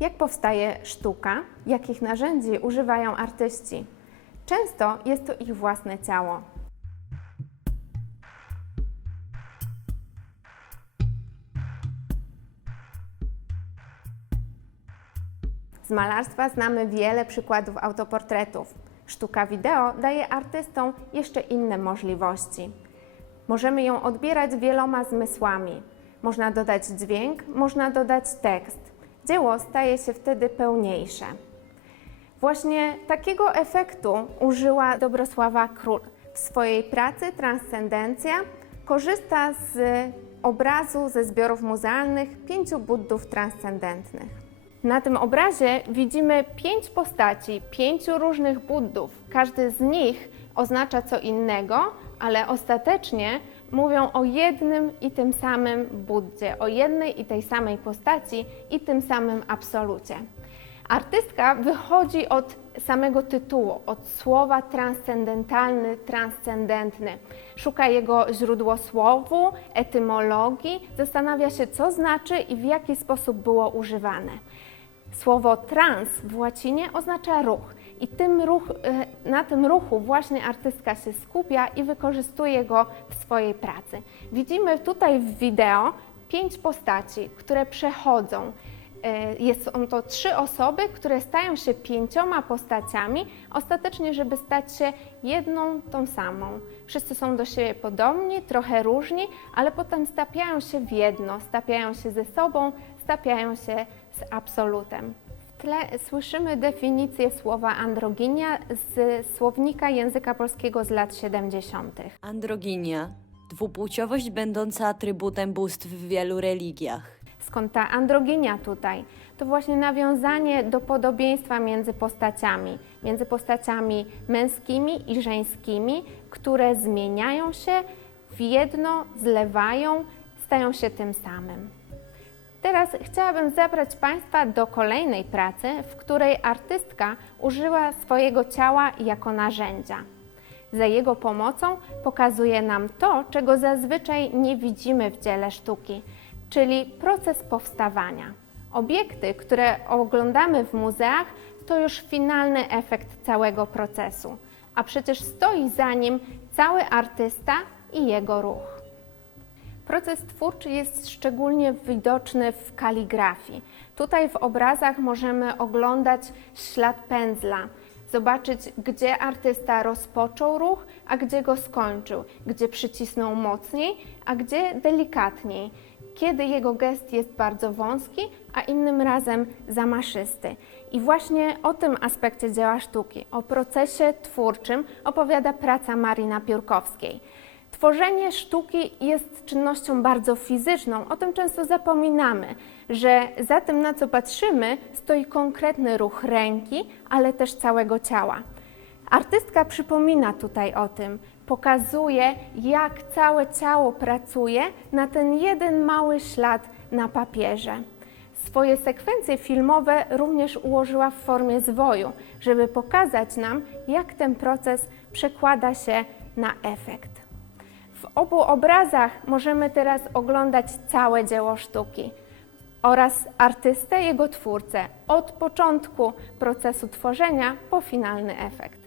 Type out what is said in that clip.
Jak powstaje sztuka? Jakich narzędzi używają artyści? Często jest to ich własne ciało. Z malarstwa znamy wiele przykładów autoportretów. Sztuka wideo daje artystom jeszcze inne możliwości. Możemy ją odbierać wieloma zmysłami. Można dodać dźwięk, można dodać tekst. Dzieło staje się wtedy pełniejsze. Właśnie takiego efektu użyła Dobrosława Król. W swojej pracy Transcendencja korzysta z obrazu ze zbiorów muzealnych pięciu buddów transcendentnych. Na tym obrazie widzimy pięć postaci, pięciu różnych buddów. Każdy z nich oznacza co innego, ale ostatecznie mówią o jednym i tym samym Buddzie, o jednej i tej samej postaci i tym samym absolucie. Artystka wychodzi od samego tytułu, od słowa transcendentalny, transcendentny. Szuka jego źródłosłowu, etymologii, zastanawia się, co znaczy i w jaki sposób było używane. Słowo trans w łacinie oznacza ruch i tym ruch, e, na tym ruchu właśnie artystka się skupia i wykorzystuje go w swojej pracy. Widzimy tutaj w wideo pięć postaci, które przechodzą. E, Jest, są to trzy osoby, które stają się pięcioma postaciami, ostatecznie, żeby stać się jedną tą samą. Wszyscy są do siebie podobni, trochę różni, ale potem stapiają się w jedno, stapiają się ze sobą, stapiają się z absolutem. Tle słyszymy definicję słowa androginia z słownika języka polskiego z lat 70. Androginia. Dwupłciowość będąca atrybutem bóstw w wielu religiach. Skąd ta androginia tutaj? To właśnie nawiązanie do podobieństwa między postaciami, między postaciami męskimi i żeńskimi, które zmieniają się w jedno, zlewają, stają się tym samym. Teraz chciałabym zabrać Państwa do kolejnej pracy, w której artystka użyła swojego ciała jako narzędzia. Za jego pomocą pokazuje nam to, czego zazwyczaj nie widzimy w dziele sztuki, czyli proces powstawania. Obiekty, które oglądamy w muzeach, to już finalny efekt całego procesu, a przecież stoi za nim cały artysta i jego ruch. Proces twórczy jest szczególnie widoczny w kaligrafii. Tutaj w obrazach możemy oglądać ślad pędzla, zobaczyć, gdzie artysta rozpoczął ruch, a gdzie go skończył, gdzie przycisnął mocniej, a gdzie delikatniej, kiedy jego gest jest bardzo wąski, a innym razem zamaszysty. I właśnie o tym aspekcie dzieła sztuki, o procesie twórczym opowiada praca Marii Napiórkowskiej. Tworzenie sztuki jest czynnością bardzo fizyczną. O tym często zapominamy, że za tym, na co patrzymy, stoi konkretny ruch ręki, ale też całego ciała. Artystka przypomina tutaj o tym, pokazuje, jak całe ciało pracuje na ten jeden mały ślad na papierze. Swoje sekwencje filmowe również ułożyła w formie zwoju, żeby pokazać nam, jak ten proces przekłada się na efekt. W obu obrazach możemy teraz oglądać całe dzieło sztuki oraz artystę, jego twórcę, od początku procesu tworzenia po finalny efekt.